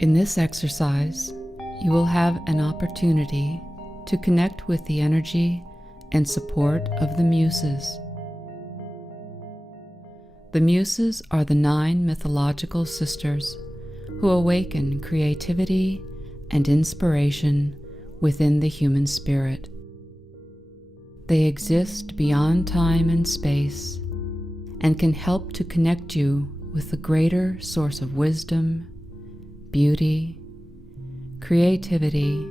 In this exercise, you will have an opportunity to connect with the energy and support of the Muses. The Muses are the 9 mythological sisters who awaken creativity and inspiration within the human spirit. They exist beyond time and space and can help to connect you with the greater source of wisdom, beauty, creativity,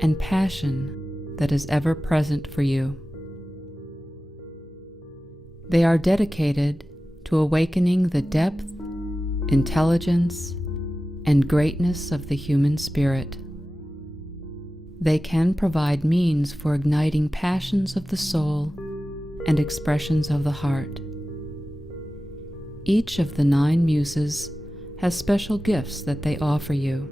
and passion that is ever present for you. They are dedicated to awakening the depth, intelligence, and greatness of the human spirit. They can provide means for igniting passions of the soul and expressions of the heart. Each of the 9 Muses has special gifts that they offer you.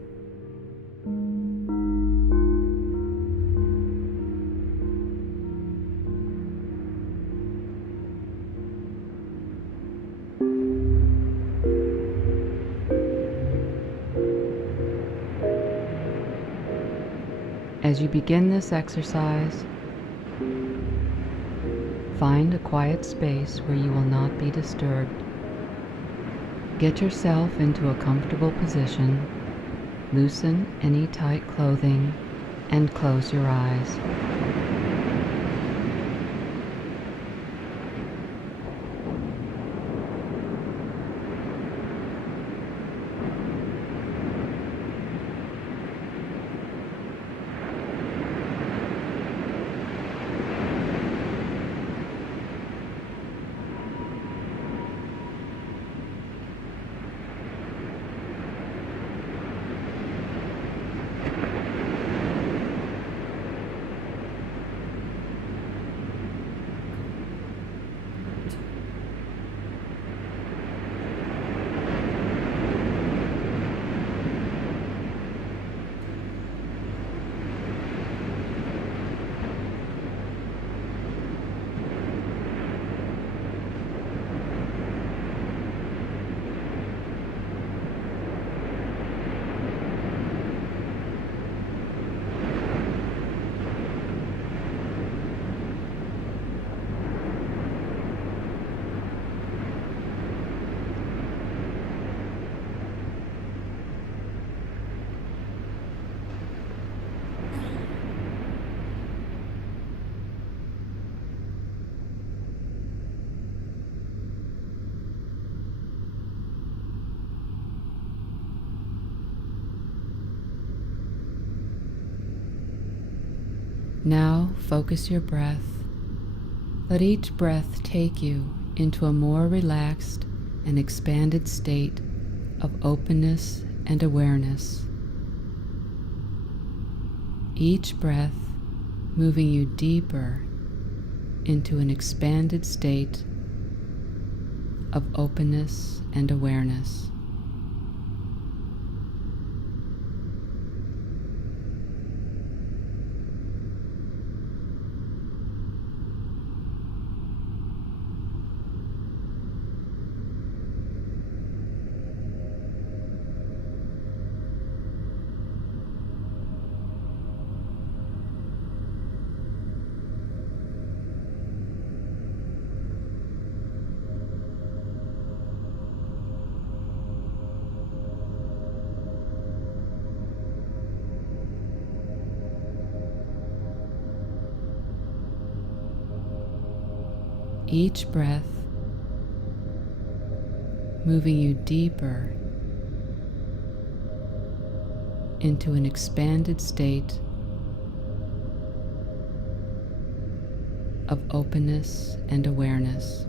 As you begin this exercise, find a quiet space where you will not be disturbed. Get yourself into a comfortable position, loosen any tight clothing, and close your eyes. Now focus your breath. Let each breath take you into a more relaxed and expanded state of openness and awareness. Each breath moving you deeper into an expanded state of openness and awareness. Each breath moving you deeper into an expanded state of openness and awareness.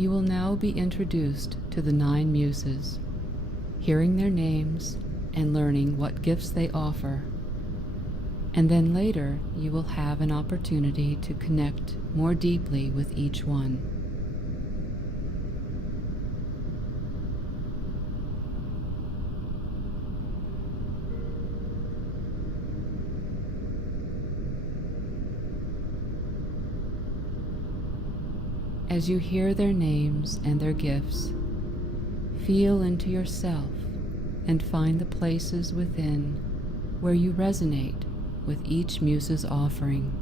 You will now be introduced to the 9 Muses, hearing their names and learning what gifts they offer. And then later, you will have an opportunity to connect more deeply with each one. As you hear their names and their gifts, feel into yourself and find the places within where you resonate with each Muse's offering,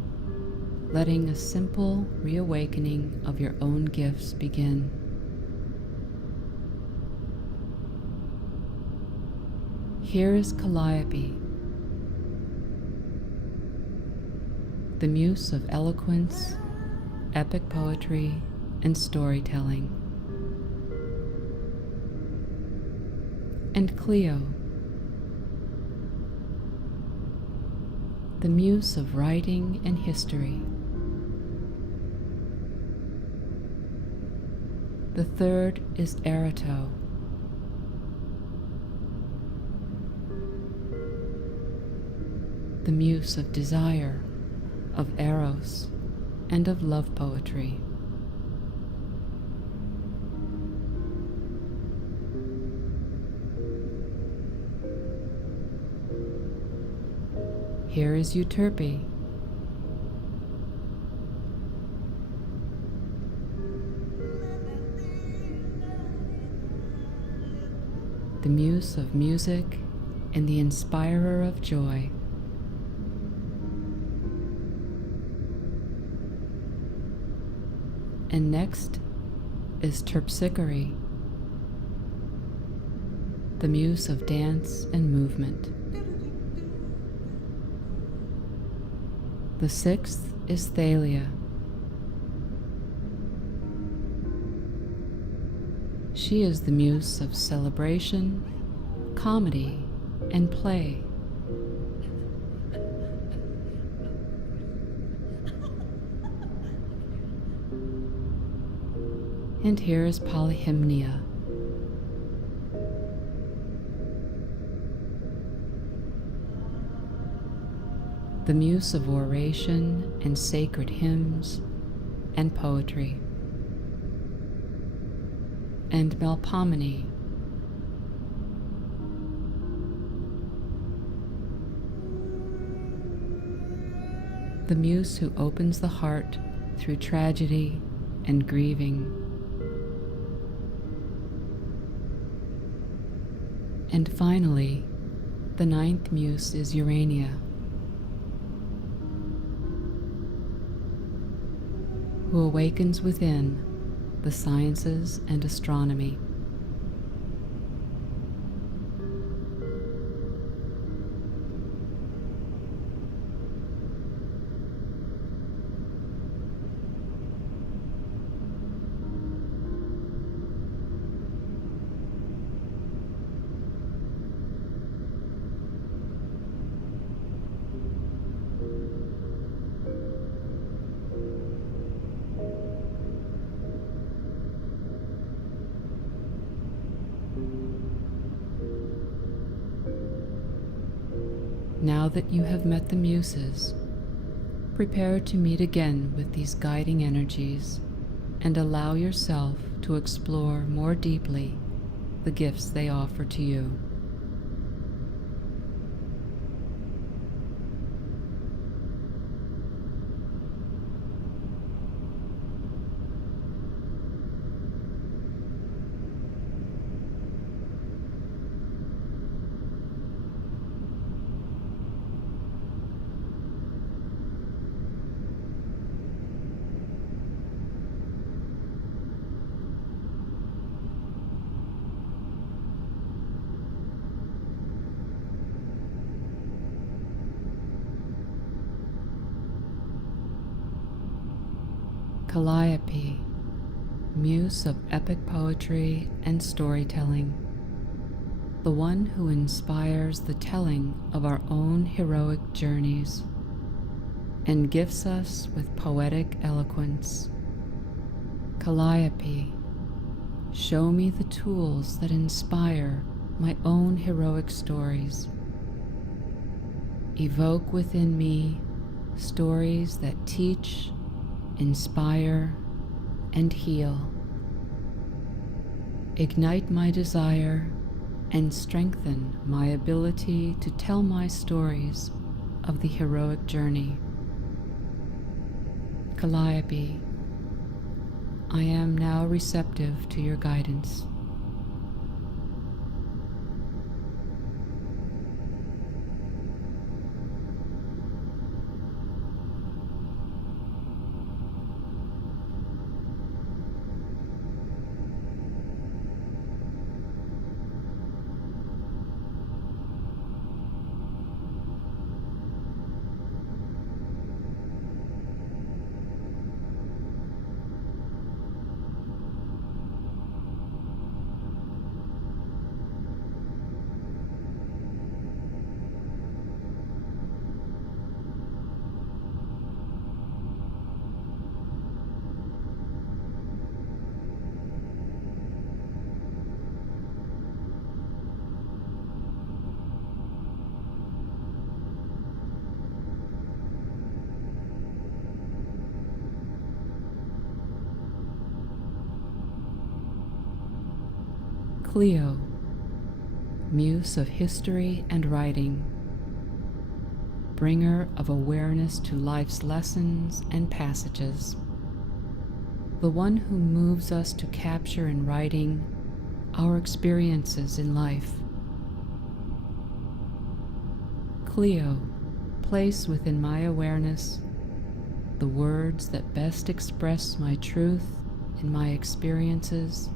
letting a simple reawakening of your own gifts begin. Here is Calliope, the Muse of eloquence, epic poetry, and storytelling. And Cleo, the Muse of writing and history. The third is Erato, the Muse of desire, of eros, and of love poetry. Here is Euterpe, the Muse of music and the inspirer of joy. And next is Terpsichore, the Muse of dance and movement. The 6th is Thalia. She is the Muse of celebration, comedy, and play. And here is Polyhymnia, the Muse of oration and sacred hymns and poetry. And Melpomene, the Muse who opens the heart through tragedy and grieving. And finally, the 9th Muse is Urania, who awakens within the sciences and astronomy. Now that you have met the Muses, prepare to meet again with these guiding energies and allow yourself to explore more deeply the gifts they offer to you. Calliope, Muse of epic poetry and storytelling, the one who inspires the telling of our own heroic journeys and gifts us with poetic eloquence. Calliope, Show me the tools that inspire my own heroic stories. Evoke within me stories that teach, inspire, and heal. Ignite my desire and strengthen my ability to tell my stories of the heroic journey. Calliope, I am now receptive to your guidance. Cleo, Muse of history and writing, bringer of awareness to life's lessons and passages, the one who moves us to capture in writing our experiences in life. Cleo, place within my awareness the words that best express my truth in my experiences,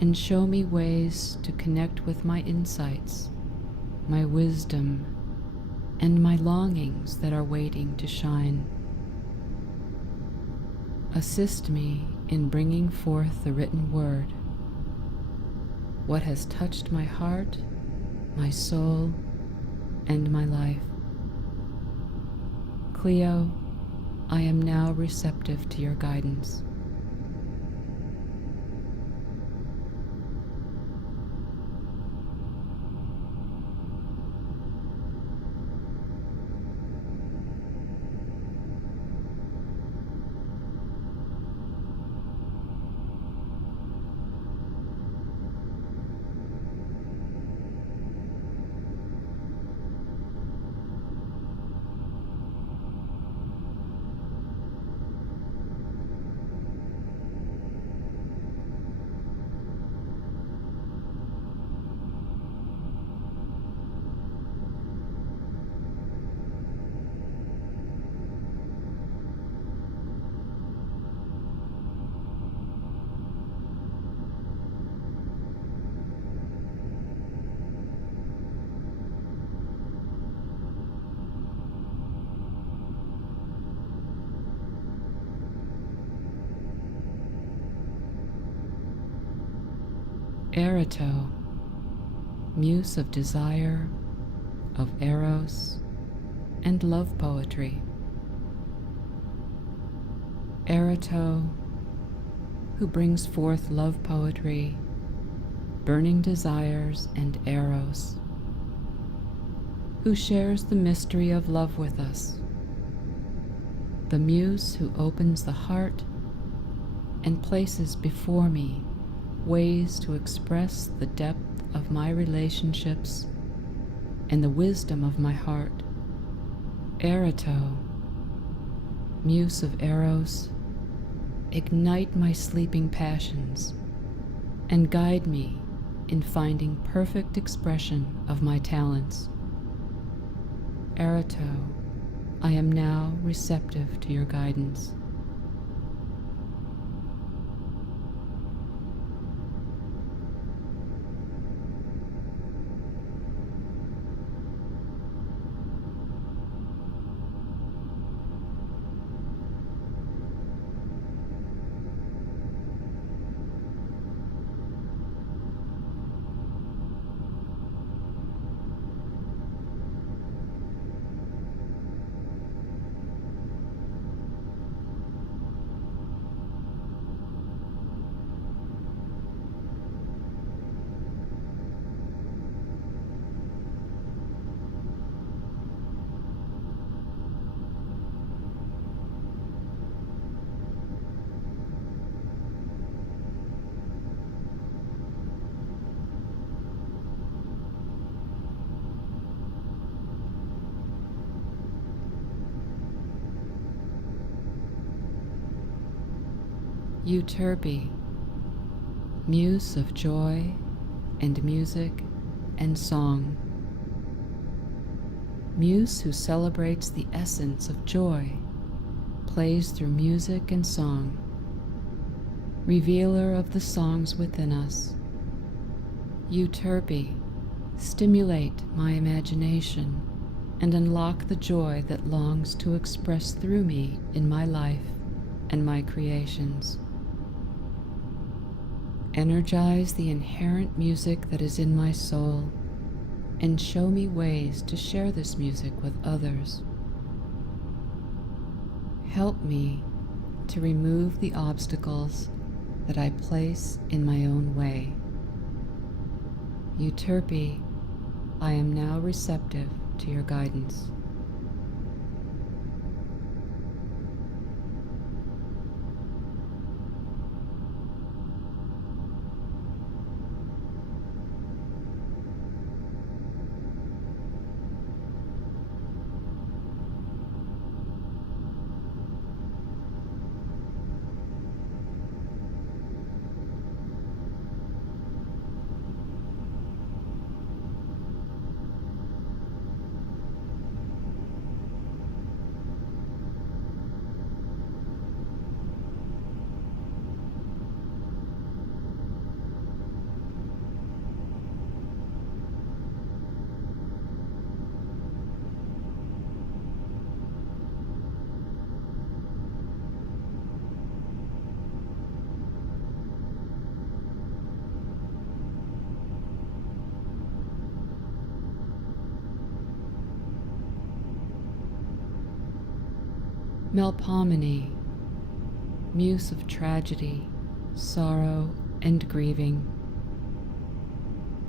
and show me ways to connect with my insights, my wisdom, and my longings that are waiting to shine. Assist me in bringing forth the written word, what has touched my heart, my soul, and my life. Cleo, I am now receptive to your guidance. Erato, Muse of desire, of eros, and love poetry. Erato, who brings forth love poetry, burning desires, and eros, who shares the mystery of love with us. The Muse who opens the heart and places before me ways to express the depth of my relationships and the wisdom of my heart. Erato, Muse of eros, ignite my sleeping passions and guide me in finding perfect expression of my talents. Erato, I am now receptive to your guidance. Euterpe, muse of joy and music and song. Muse who celebrates the essence of joy, plays through music and song. Revealer of the songs within us. Euterpe, stimulate my imagination and unlock the joy that longs to express through me in my life and my creations. Energize the inherent music that is in my soul and show me ways to share this music with others. Help me to remove the obstacles that I place in my own way. Euterpe, I am now receptive to your guidance. Melpomene, muse of tragedy, sorrow, and grieving.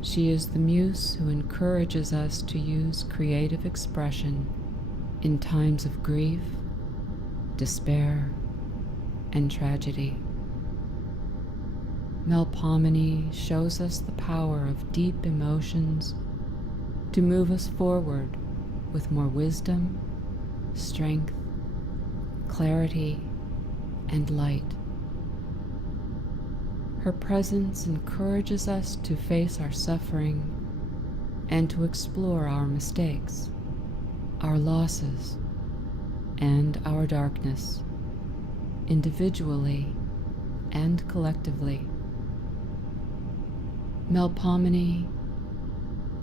She is the muse who encourages us to use creative expression in times of grief, despair, and tragedy. Melpomene shows us the power of deep emotions to move us forward with more wisdom, strength, clarity, and light. Her presence encourages us to face our suffering and to explore our mistakes, our losses, and our darkness, individually and collectively. Melpomene,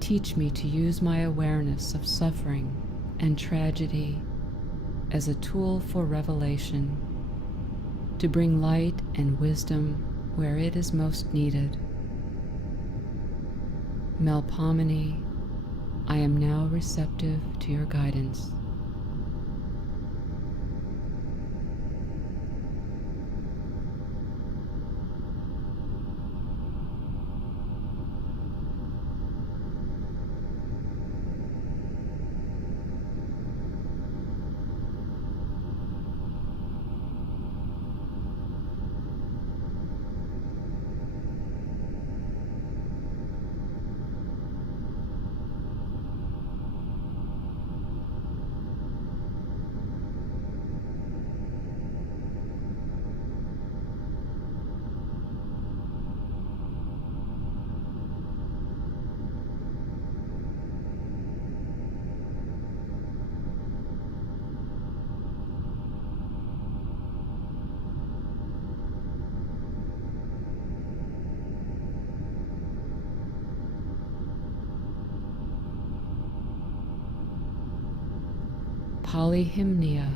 teach me to use my awareness of suffering and tragedy as a tool for revelation, to bring light and wisdom where it is most needed. Melpomene, I am now receptive to your guidance. Polyhymnia,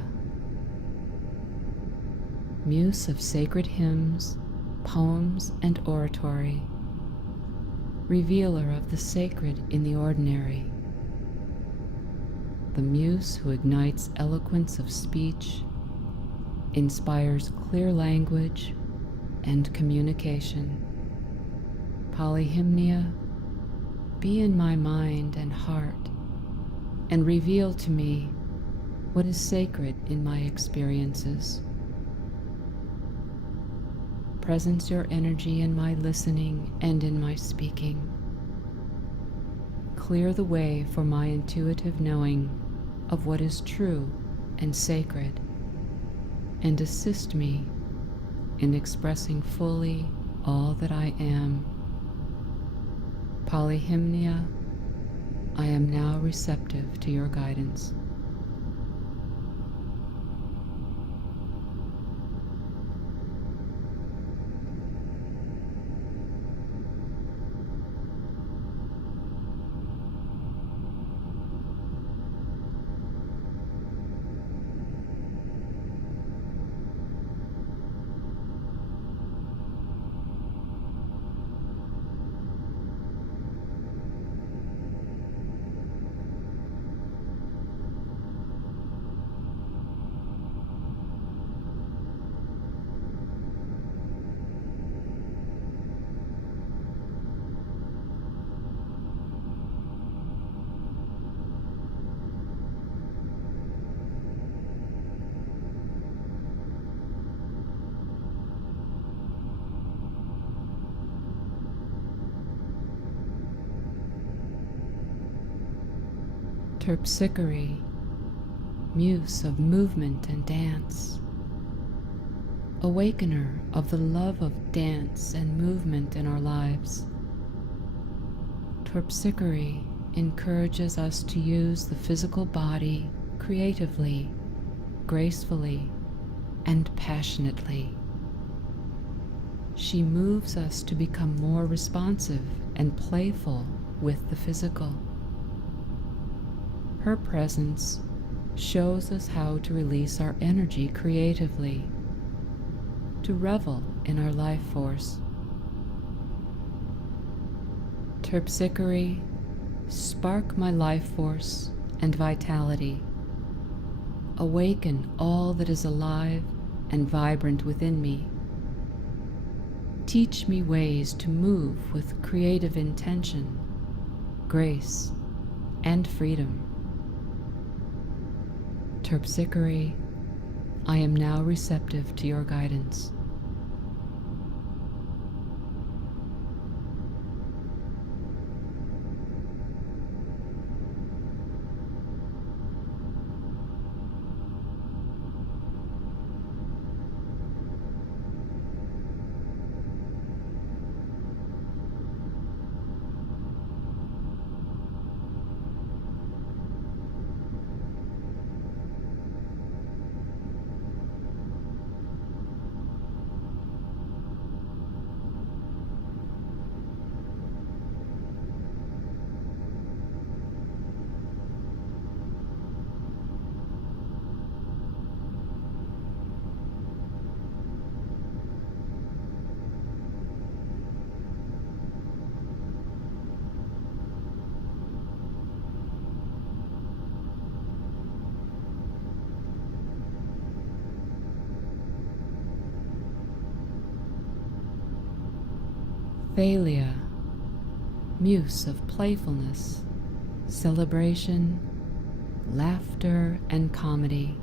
muse of sacred hymns, poems, and oratory, revealer of the sacred in the ordinary, the muse who ignites eloquence of speech, inspires clear language and communication. Polyhymnia, be in my mind and heart, and reveal to me what is sacred in my experiences. Presence your energy in my listening and in my speaking. Clear the way for my intuitive knowing of what is true and sacred, and assist me in expressing fully all that I am. Polyhymnia, I am now receptive to your guidance. Terpsichore, muse of movement and dance, awakener of the love of dance and movement in our lives. Terpsichore encourages us to use the physical body creatively, gracefully, and passionately. She moves us to become more responsive and playful with the physical. Her presence shows us how to release our energy creatively, to revel in our life force. Terpsichore, spark my life force and vitality. Awaken all that is alive and vibrant within me. Teach me ways to move with creative intention, grace, and freedom. Terpsichore, I am now receptive to your guidance. Thalia, muse of playfulness, celebration, laughter, and comedy.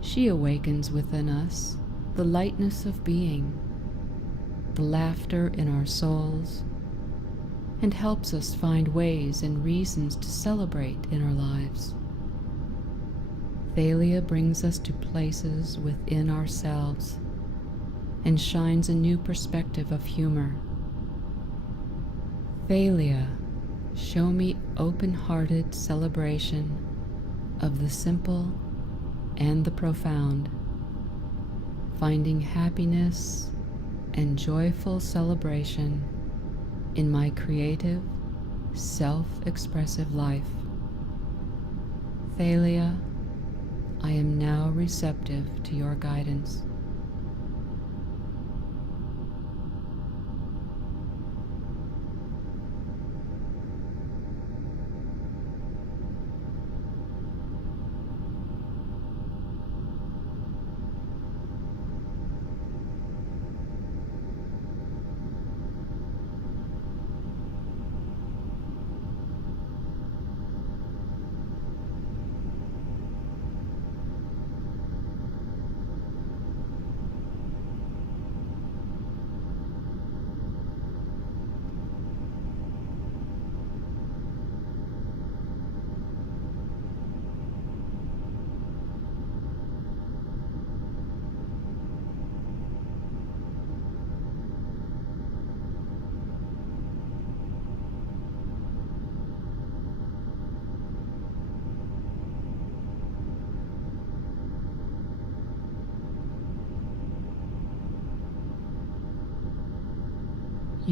She awakens within us the lightness of being, the laughter in our souls, and helps us find ways and reasons to celebrate in our lives. Thalia brings us to places within ourselves and shines a new perspective of humor. Thalia, show me open-hearted celebration of the simple and the profound, finding happiness and joyful celebration in my creative, self-expressive life. Thalia, I am now receptive to your guidance.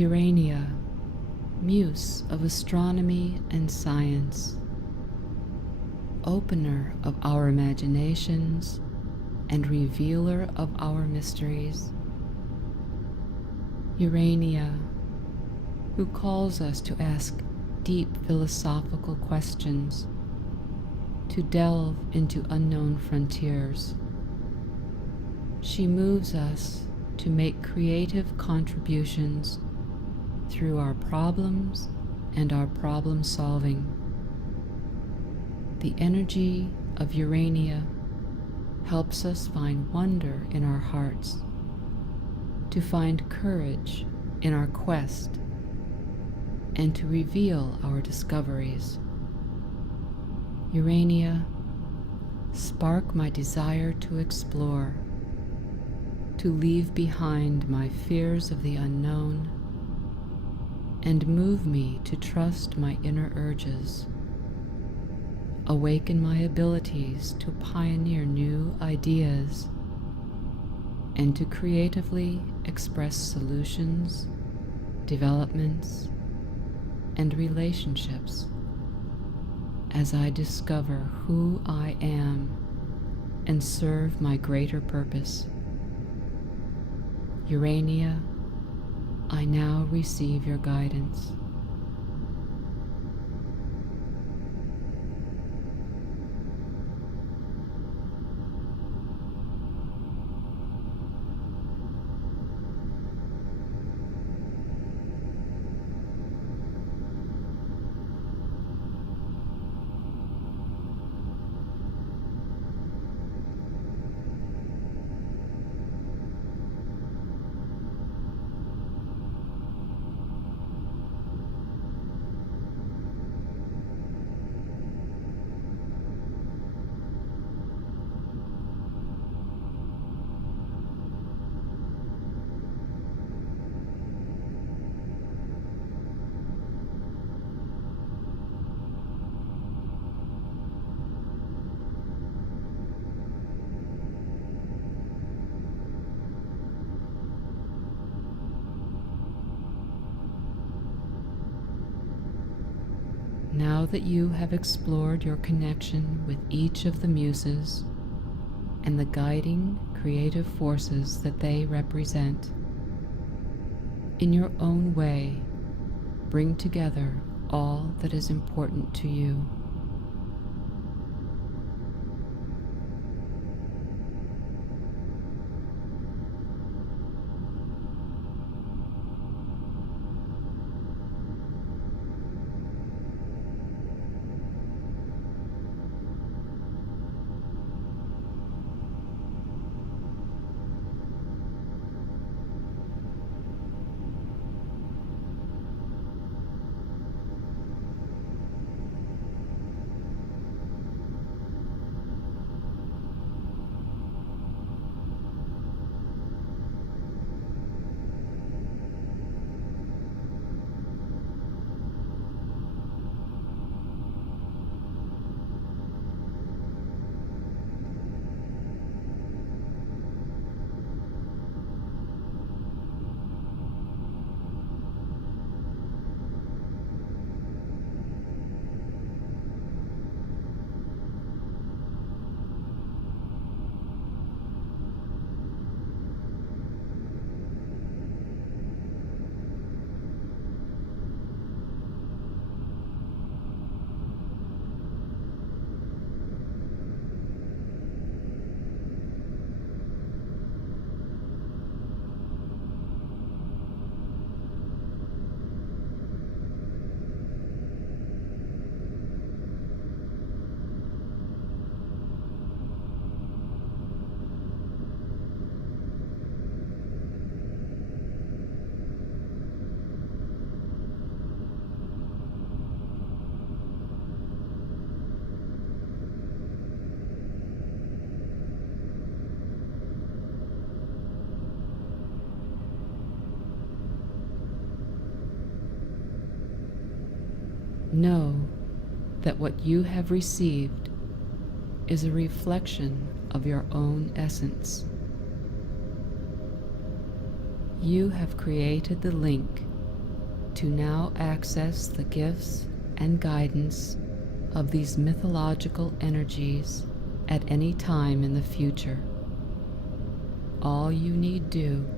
Urania, muse of astronomy and science, opener of our imaginations and revealer of our mysteries. Urania, who calls us to ask deep philosophical questions, to delve into unknown frontiers. She moves us to make creative contributions through our problems and our problem solving. The energy of Urania helps us find wonder in our hearts, to find courage in our quest, and to reveal our discoveries. Urania, spark my desire to explore, to leave behind my fears of the unknown, and move me to trust my inner urges. Awaken my abilities to pioneer new ideas and to creatively express solutions, developments, and relationships as I discover who I am and serve my greater purpose. Urania, I now receive your guidance. Now that you have explored your connection with each of the Muses and the guiding creative forces that they represent, in your own way, bring together all that is important to you. Know that what you have received is a reflection of your own essence. You have created the link to now access the gifts and guidance of these mythological energies at any time in the future. All you need do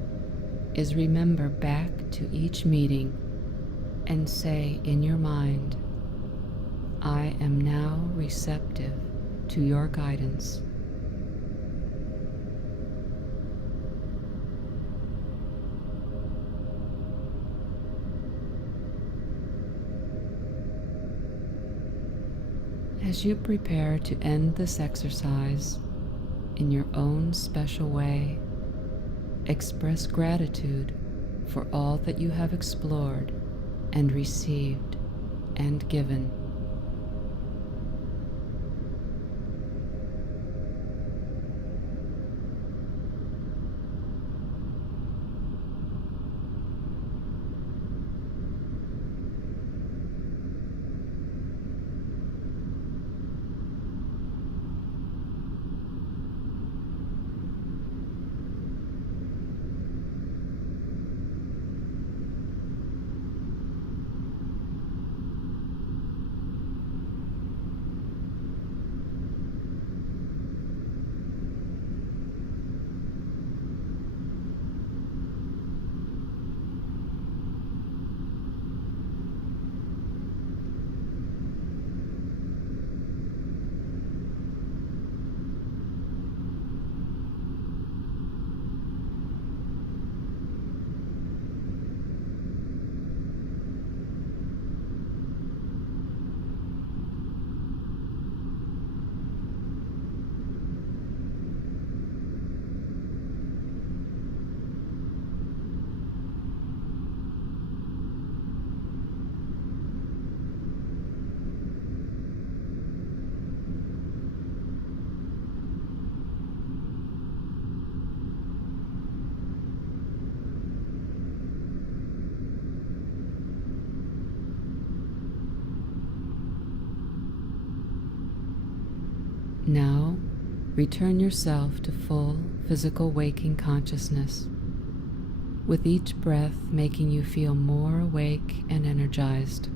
is remember back to each meeting and say in your mind, I am now receptive to your guidance. As you prepare to end this exercise in your own special way, express gratitude for all that you have explored and received and given. Now, return yourself to full physical waking consciousness, with each breath making you feel more awake and energized.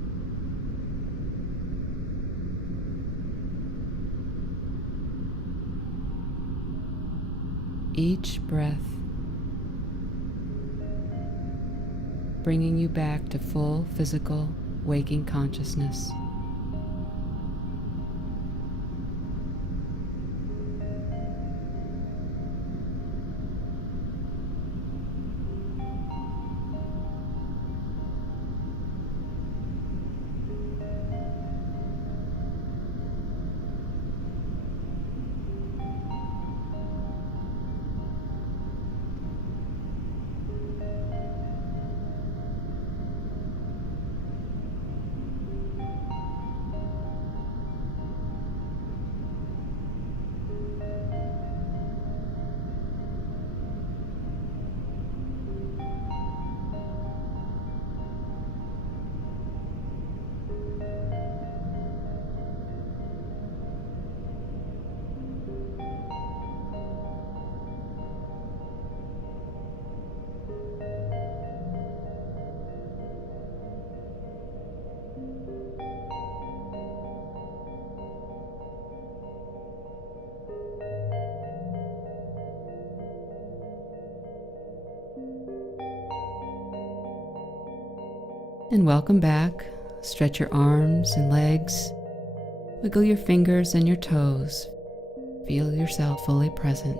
Each breath bringing you back to full physical waking consciousness. And welcome back. Stretch your arms and legs. Wiggle your fingers and your toes. Feel yourself fully present.